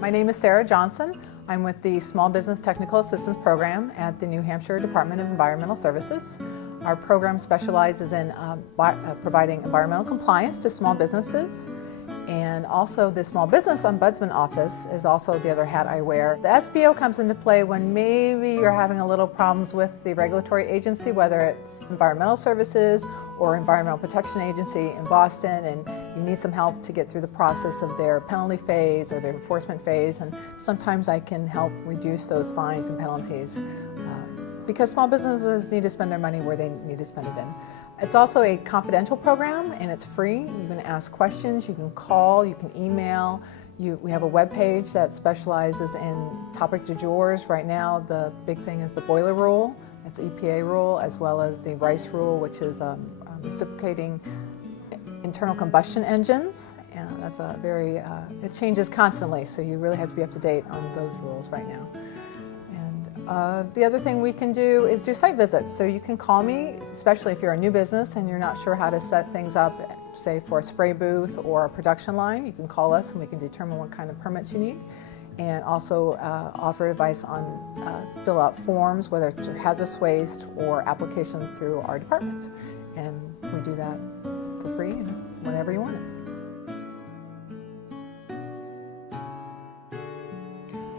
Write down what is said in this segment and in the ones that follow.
My name is Sara Johnson. I'm with the Small Business Technical Assistance Program at the New Hampshire Department of Environmental Services. Our program specializes in providing environmental compliance to small businesses, and also the Small Business Ombudsman Office is also the other hat I wear. The SBO comes into play when maybe you're having a little problems with the regulatory agency, whether it's Environmental Services or Environmental Protection Agency in Boston, and you need some help to get through the process of their penalty phase or their enforcement phase, and sometimes I can help reduce those fines and penalties because small businesses need to spend their money where they need to spend it in. It's also a confidential program and it's free. You can ask questions, you can call, you can email. We have a web page that specializes in topic du jour. Right now the big thing is the boiler rule. It's EPA rule, as well as the RICE rule, which is reciprocating internal combustion engines. And that's a very, it changes constantly, so you really have to be up to date on those rules right now. The other thing we can do is do site visits. So you can call me, especially if you're a new business and you're not sure how to set things up, say for a spray booth or a production line. You can call us and we can determine what kind of permits you need, and also offer advice on fill out forms, whether it's for hazardous waste or applications through our department. And we do that for free and whenever you want it.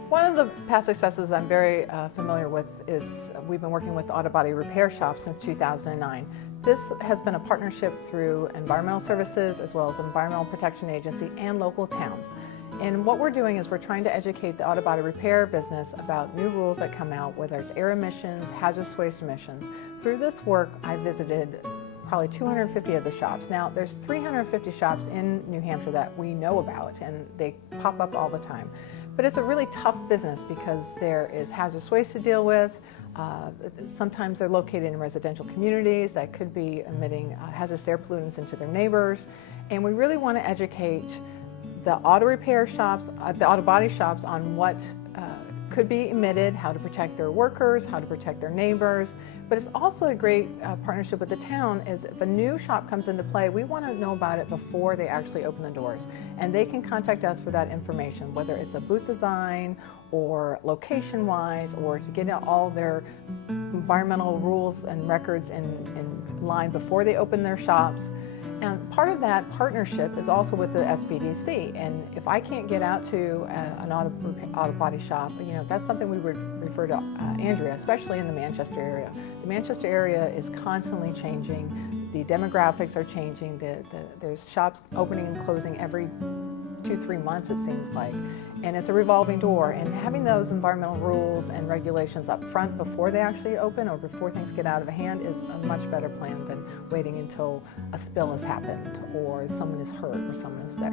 One of the past successes I'm very familiar with is we've been working with auto body repair shops since 2009. This has been a partnership through Environmental Services as well as Environmental Protection Agency and local towns. And what we're doing is we're trying to educate the auto body repair business about new rules that come out, whether it's air emissions, hazardous waste emissions. Through this work, I visited probably 250 of the shops. Now, there's 350 shops in New Hampshire that we know about, and they pop up all the time. But it's a really tough business because there is hazardous waste to deal with. Sometimes they're located in residential communities that could be emitting hazardous air pollutants into their neighbors. And we really want to educate the auto repair shops, the auto body shops on what could be emitted, how to protect their workers, how to protect their neighbors. But it's also a great partnership with the town, is if a new shop comes into play, we want to know about it before they actually open the doors. And they can contact us for that information, whether it's a booth design or location-wise, or to get all their environmental rules and records in line before they open their shops. And part of that partnership is also with the SBDC. And if I can't get out to an auto body shop, you know, that's something we would refer to Andrea, especially in the Manchester area. The Manchester area is constantly changing. The demographics are changing. There's shops opening and closing every 2-3 months, it seems like. And it's a revolving door, and having those environmental rules and regulations up front before they actually open or before things get out of hand is a much better plan than waiting until a spill has happened or someone is hurt or someone is sick.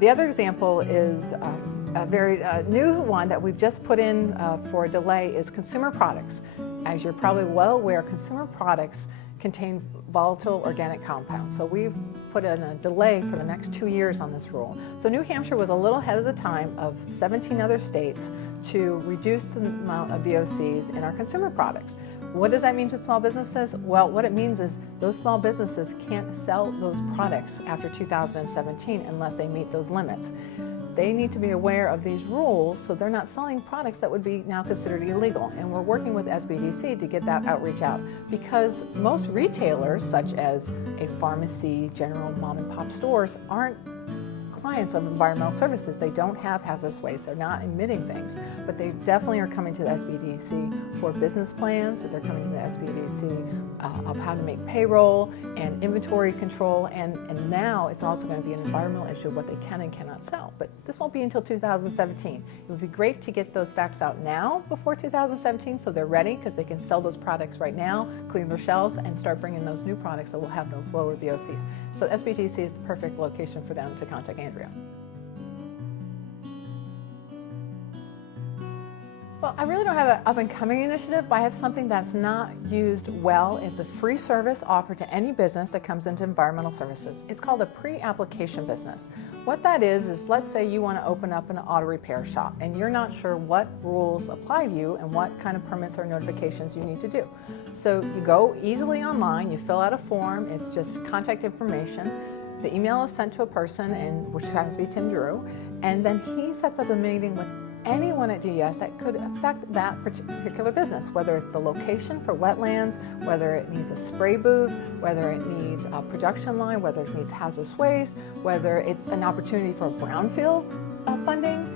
The other example is a very new one that we've just put in for a delay is consumer products. As you're probably well aware, consumer products contain volatile organic compounds. So we've put in a delay for the next 2 years on this rule. So New Hampshire was a little ahead of the time of 17 other states to reduce the amount of VOCs in our consumer products. What does that mean to small businesses? Well, what it means is those small businesses can't sell those products after 2017 unless they meet those limits. They need to be aware of these rules so they're not selling products that would be now considered illegal. And we're working with SBDC to get that outreach out, because most retailers, such as a pharmacy, general mom and pop stores, aren't clients of environmental services. They don't have hazardous waste, they're not emitting things, but they definitely are coming to the SBDC for business plans. They're coming to the SBDC of how to make payroll and inventory control, and now it's also going to be an environmental issue of what they can and cannot sell. But this won't be until 2017. It would be great to get those facts out now before 2017 so they're ready, because they can sell those products right now, clean their shelves, and start bringing those new products that will have those lower VOCs. So SBDC is the perfect location for them to contact Andrea. Well, I really don't have an up-and-coming initiative, but I have something that's not used well. It's a free service offered to any business that comes into environmental services. It's called a pre-application business. What that is let's say you want to open up an auto repair shop and you're not sure what rules apply to you and what kind of permits or notifications you need to do. So you go easily online, you fill out a form, it's just contact information. The email is sent to a person, which happens to be Tim Drew, and then he sets up a meeting with anyone at DES that could affect that particular business, whether it's the location for wetlands, whether it needs a spray booth, whether it needs a production line, whether it needs hazardous waste, whether it's an opportunity for brownfield funding.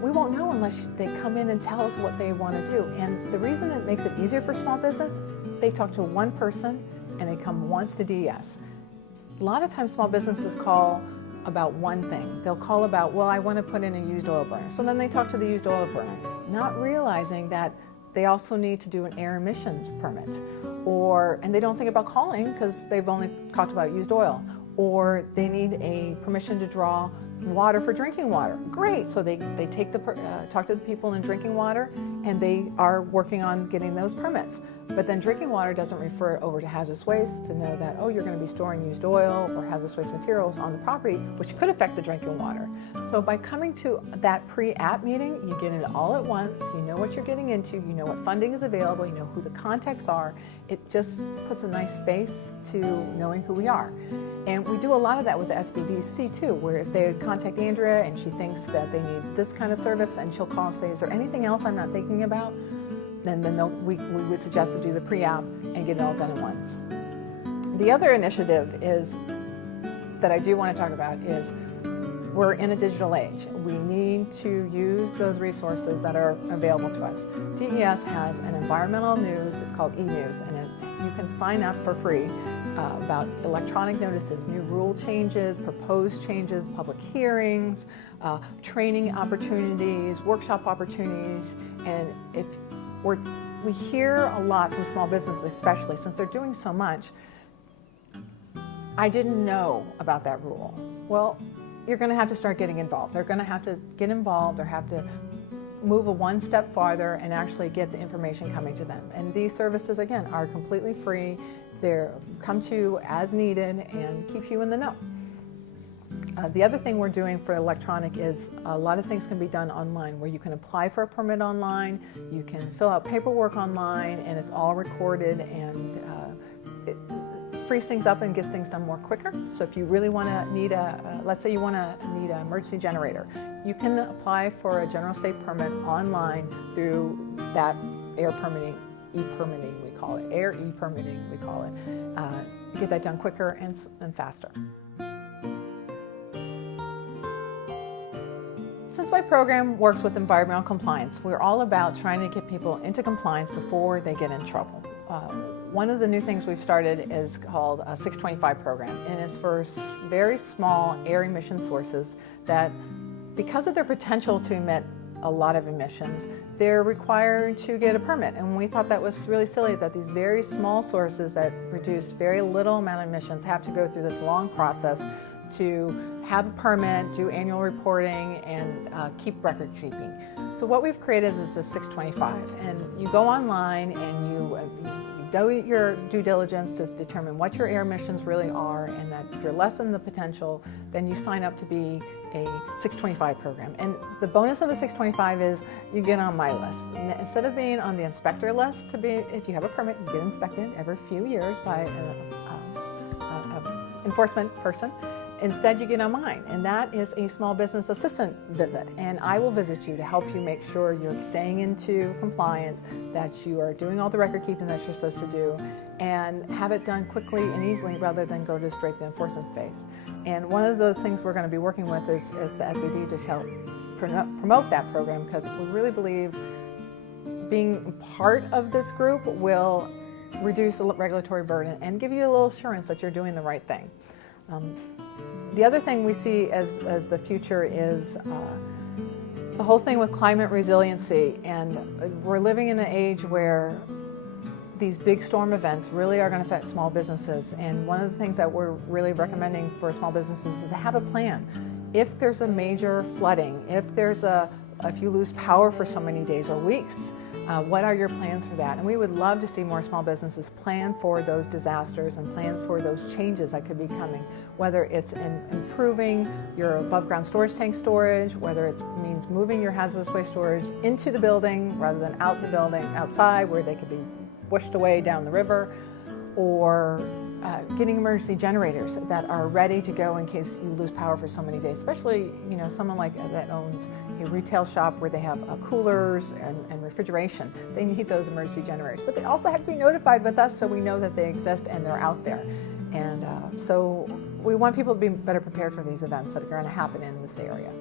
We won't know unless they come in and tell us what they want to do. And the reason it makes it easier for small business, they talk to one person and they come once to DES. A lot of times small businesses call about one thing. They'll call about, well, I want to put in a used oil burner. So then they talk to the used oil burner, not realizing that they also need to do an air emissions permit. And they don't think about calling because they've only talked about used oil. Or they need a permission to draw water for drinking water. Great, so they talk to the people in drinking water and they are working on getting those permits. But then drinking water doesn't refer over to hazardous waste to know that, oh, you're going to be storing used oil or hazardous waste materials on the property, which could affect the drinking water. So by coming to that pre-app meeting, you get it all at once, you know what you're getting into, you know what funding is available, you know who the contacts are. It just puts a nice face to knowing who we are. And we do a lot of that with the SBDC too, where if they contact Andrea and she thinks that they need this kind of service and she'll call and say, is there anything else I'm not thinking about? Then we would suggest to do the pre-app and get it all done at once. The other initiative that I do want to talk about is we're in a digital age. We need to use those resources that are available to us. DES has an environmental news, it's called e-news, and you can sign up for free about electronic notices, new rule changes, proposed changes, public hearings, training opportunities, workshop opportunities, and we hear a lot from small businesses, especially since they're doing so much. I didn't know about that rule. Well, you're going to have to start getting involved. They're going to have to get involved or have to move one step farther and actually get the information coming to them. And these services, again, are completely free. They're come to you as needed and keep you in the know. The other thing we're doing for electronic is a lot of things can be done online, where you can apply for a permit online, you can fill out paperwork online, and it's all recorded, and it frees things up and gets things done more quicker. So if you really want to need let's say you want to need an emergency generator, you can apply for a general state permit online through that air permitting, e-permitting we call it, air e-permitting we call it. Get that done quicker and faster. Since my program works with environmental compliance, we're all about trying to get people into compliance before they get in trouble. One of the new things we've started is called a 625 program, and it's for very small air emission sources that, because of their potential to emit a lot of emissions, they're required to get a permit. And we thought that was really silly that these very small sources that produce very little amount of emissions have to go through this long process to have a permit, do annual reporting, and keep record keeping. So what we've created is the 625, and you go online and you do your due diligence to determine what your air emissions really are, and that if you're less than the potential, then you sign up to be a 625 program. And the bonus of the 625 is you get on my list. Instead of being on the inspector list, if you have a permit, you get inspected every few years by an enforcement person. Instead, you get on mine, and that is a small business assistant visit. And I will visit you to help you make sure you're staying into compliance, that you are doing all the record keeping that you're supposed to do, and have it done quickly and easily rather than go straight to the enforcement phase. And one of those things we're going to be working with is the SBD to help promote that program, because we really believe being part of this group will reduce the regulatory burden and give you a little assurance that you're doing the right thing. The other thing we see as the future is the whole thing with climate resiliency, and we're living in an age where these big storm events really are going to affect small businesses, and one of the things that we're really recommending for small businesses is to have a plan. If there's a major flooding, if you lose power for so many days or weeks, what are your plans for that? And we would love to see more small businesses plan for those disasters and plans for those changes that could be coming, whether it's in improving your above ground storage tank storage, whether it means moving your hazardous waste storage into the building rather than out the building, outside where they could be washed away down the river, or getting emergency generators that are ready to go in case you lose power for so many days, especially someone like that owns a retail shop where they have coolers and refrigeration. They need those emergency generators, but they also have to be notified with us so we know that they exist and they're out there. And so we want people to be better prepared for these events that are going to happen in this area.